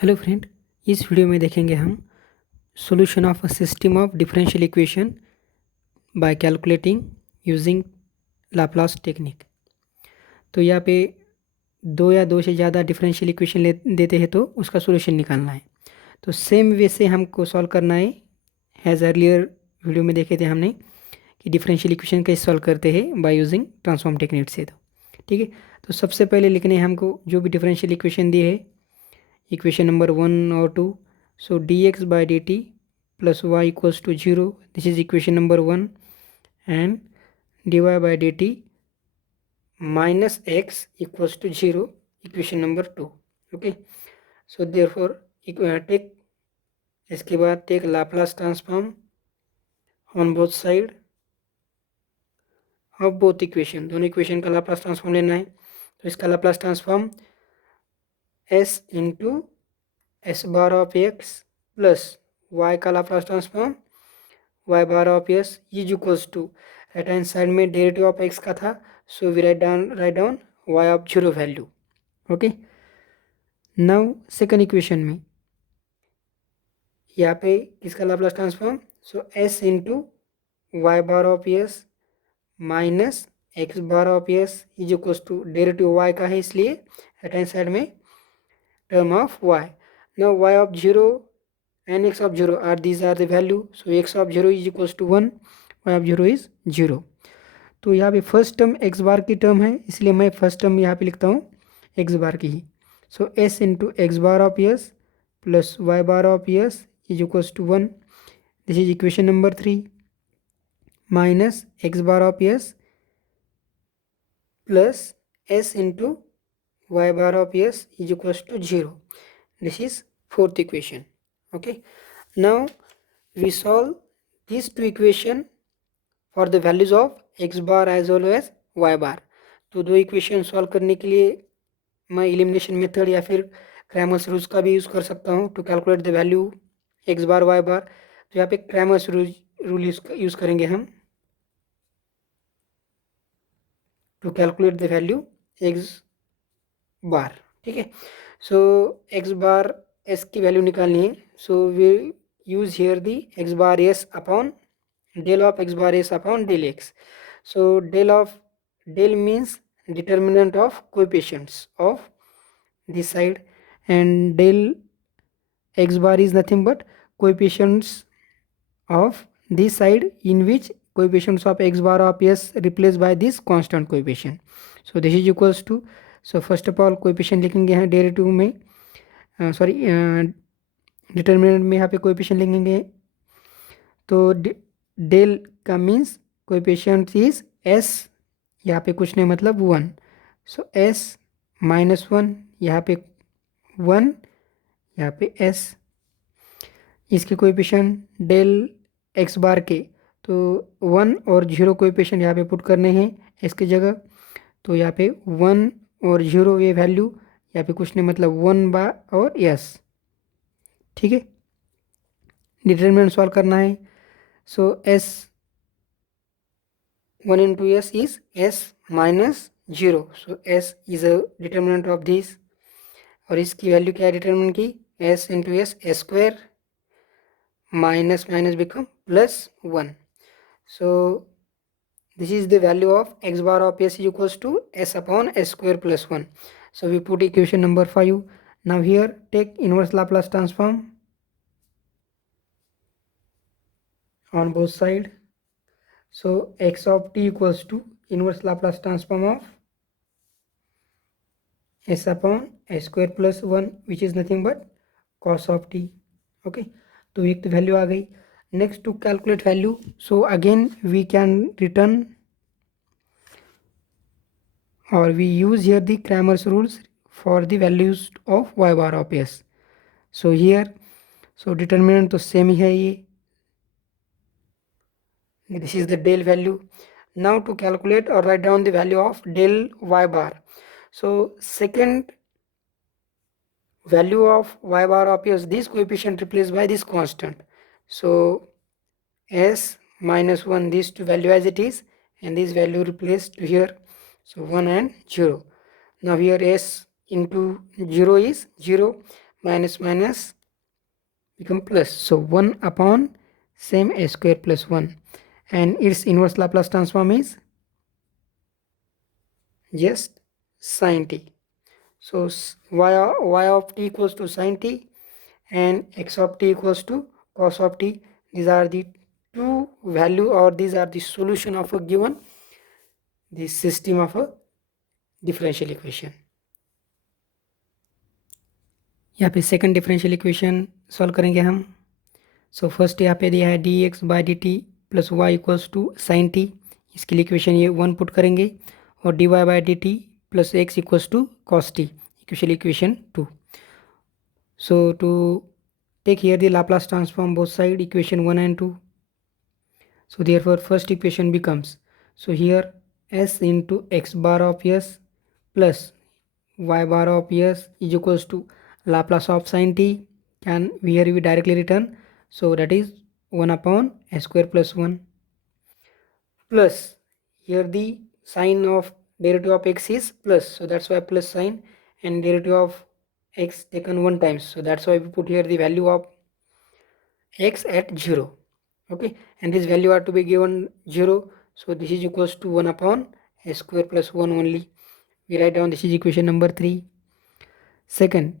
Hello friend, इस video में देखेंगे हम solution of a system of differential equation by calculating using Laplace technique. तो यहाँ पे दो या दो से ज़्यादा डिफरेंशियल इक्वेशन देते हैं तो उसका सॉल्यूशन निकालना है। तो सेम वे से हमको सॉल्व करना है। एज अर्लियर वीडियो में देखे थे हमने कि डिफरेंशियल इक्वेशन कैसे सॉल्व करते हैं बाय यूजिंग ट्रांसफॉर्म टेक्निक से। तो ठीक है, तो सबसे पहले लिखने हैं हमको जो भी डिफरेंशियल इक्वेशन दिए है, इक्वेशन नंबर 1 और 2. So dx by dt plus y equals to 0. This is equation number 1. And dy by dt minus x equals to 0, equation number 2. Okay, so therefore take इसके बाद take Laplace transform on both side of both equation. दोनों equation का Laplace transform लेना है। तो इसका Laplace transform s into S bar of X plus Y का Laplace transform Y bar of S is equals to, right hand side में derivative of X का था, so we write down Y of zero value. Okay, now second equation में यहाँ पे किसका Laplace transform, so S into Y bar of S minus X bar of S is equals to derivative Y का है, इसलिए right hand side में term of y. Now y of 0 and x of 0 are these are the value. So x of 0 is equals to 1, y of 0 is 0. तो यहाँ पे first term x बार की term है, इसलिए मैं फर्स्ट टर्म यहाँ पे लिखता हूँ x बार की ही। So s into X bar of S plus Y bar of S is equals to 1. This is equation number 3 minus X bar of S plus s into y bar of s is equals to 0. This is fourth equation. Okay, now we solve these two equation for the values of x bar as well as y bar. तो दो equation solve करने के लिए मैं elimination method या फिर Cramer's rules का भी यूज़ कर सकता हूँ to calculate the value x bar y bar. तो यहाँ पे क्रैमर्स रूल यूज़ करेंगे हम to calculate the value x bar. ठीक है, सो एक्स बार एस की वैल्यू निकालनी है। So we use here the X bar S upon del of X bar S upon del X. So del means determinant of coefficients of this side and del X bar is nothing but coefficients of this side in which coefficients of x bar of s replaced by this constant coefficient. So this is equals to, so first of all coefficient लिखेंगे यहाँ derivative में, sorry determinant में यहाँ पे coefficient लिखेंगे। तो del का means coefficient is S, यहाँ पे कुछ नहीं मतलब 1। सो एस माइनस 1, यहाँ पे 1, यहाँ पे एस। इसके कोएफिशिएंट डेल एक्स बार के तो 1 और 0 कोएफिशिएंट यहाँ पे पुट करने हैं इसकी जगह। तो यहाँ पे 1 और 0 ये वैल्यू, यहाँ पे कुछ नहीं मतलब 1 बार और एस। ठीक है, डिटरमिनेंट सॉल्व करना है। So S 1 into S is S minus 0। So S is a determinant of this, और इसकी वैल्यू क्या है डिटरमिनेंट की, S into S square minus minus become plus 1। So this is the value of x bar of s is equals to s upon s square plus 1. So we put equation number 5. Now here take inverse Laplace transform on both side. So x of t equals to inverse Laplace transform of s upon s square plus 1, which is nothing but cos of t. Okay, तो एक तो value आ गई। Next to calculate value, so again we can return or we use here the Cramer's rules for the values of y bar of s. So here, so determinant तो same ही है ये, this is the del value. Now to calculate or write down the value of del y bar. So second value of y bar of s, this coefficient replaced by this constant. So s minus 1, this two value as it is, and this value replaced to here. So 1 and 0. Now here s into 0 is 0, minus minus become plus. So 1 upon same a square plus 1, and its inverse Laplace transform is just sin t. So y of t equals to sin t and x of t equals to cos of t. These are the two value, or these are the solution of a given this system of a differential equation. यहाँ पे second differential equation solve करेंगे हम. So first यहाँ पे दिया है D X by D T plus Y equals to sine T. इसके लिए इक्वेशन ये 1 पुट करेंगे, और D Y by D T plus X equals to cos T, equation 2. So to take here the Laplace transform both side equation 1 and 2. So therefore first equation becomes, so here s into x bar of s plus y bar of s is equals to Laplace of sin t. Can here we directly return, so that is 1 upon s square plus 1, plus here the sign of derivative of x is plus, so that's why plus sign, and derivative of x taken one times, so that's why we put here the value of x at 0. Okay, and this value are to be given 0, so this is equals to 1 upon s square plus 1 only. We write down this is equation number 3. Second,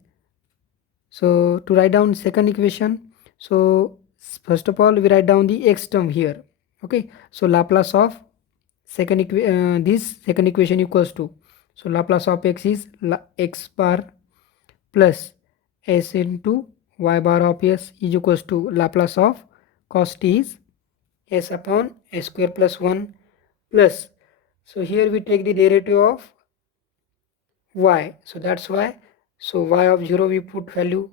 so to write down second equation, so first of all we write down the x term here. Okay, so Laplace of this second equation equals to, so Laplace of x is x bar plus s into y bar of s is equals to Laplace of cos t is s upon s square plus 1 plus, so here we take the derivative of y, so that's why, so y of 0 we put value,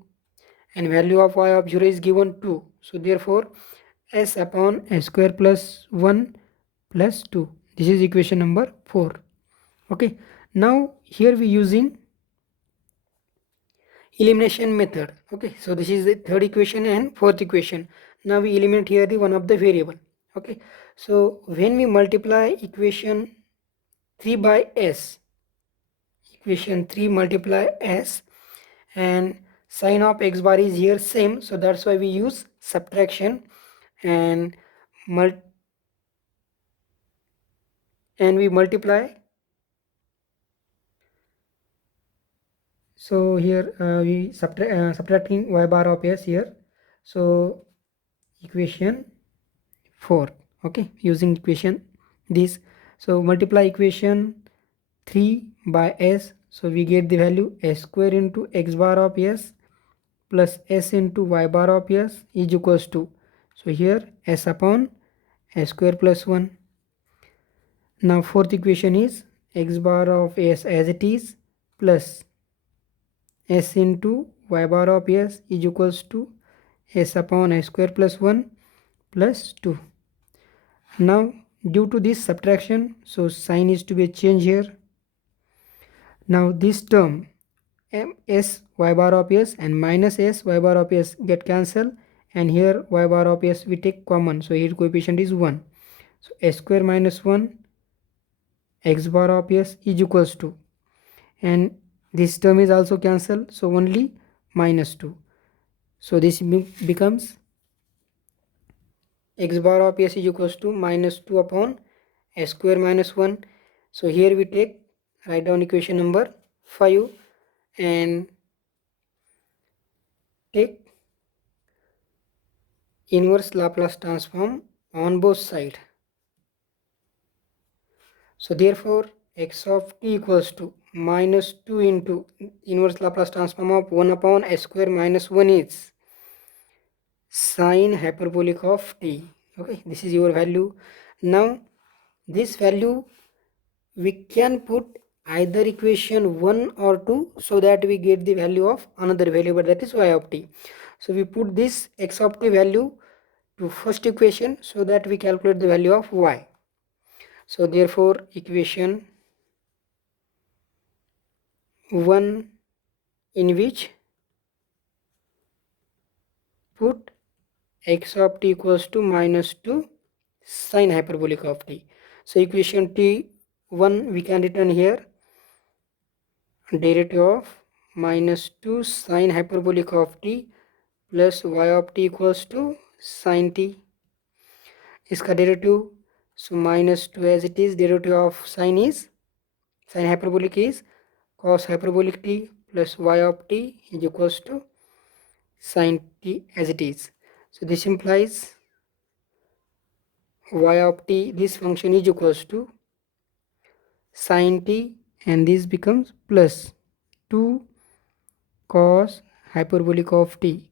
and value of y of 0 is given 2, so therefore s upon s square plus 1 plus 2. This is equation number 4. Okay, now here we using elimination method. Okay, so this is the third equation and fourth equation. Now we eliminate here the one of the variable. Okay, so when we multiply equation 3 by s, equation 3 multiply s, and sign of x bar is here same, so that's why we use subtraction, and we multiply. So here we subtracting y bar of s here, so equation 4. Okay, using equation this, so multiply equation 3 by s, so we get the value s square into x bar of s plus s into y bar of s is equals to, so here s upon s square plus 1. Now fourth equation is x bar of s as it is plus s into y bar of s is equals to s upon s square plus 1 plus 2. Now due to this subtraction, so sign is to be changed here. Now this term s y bar of s and minus s y bar of s get cancelled, and here y bar of s we take common, so here coefficient is 1, so s square minus 1 x bar of s is equals to, and this term is also cancelled, so only minus 2, so this becomes x bar of s is equals to minus 2 upon s square minus 1. So here we write down equation number 5 and take inverse Laplace transform on both sides. So therefore x of t equals to minus 2 into inverse Laplace transform of 1 upon s square minus 1 is sine hyperbolic of t. Okay, this is your value. Now this value we can put either equation 1 or 2, so that we get the value of another variable, that is y of t. So we put this x of t value to first equation, so that we calculate the value of y. So therefore equation 1, in which put x of t equals to minus 2 sine hyperbolic of t. So equation t 1 we can return here derivative of minus 2 sine hyperbolic of t plus y of t equals to sine t. इसका derivative, so minus 2 as it is, derivative of sine hyperbolic is cos hyperbolic t plus y of t is equals to sine t as it is. So this implies y of t, this function is equals to sine t, and this becomes plus 2 cos hyperbolic of t,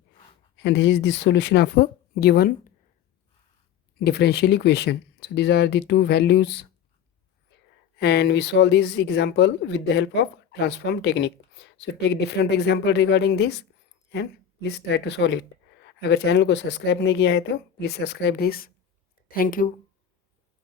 and this is the solution of a given differential equation. So these are the two values, and we solve this example with the help of transform technique. So take different example regarding this and please try to solve it. अगर channel को subscribe नहीं किया है तो please subscribe this. Thank you.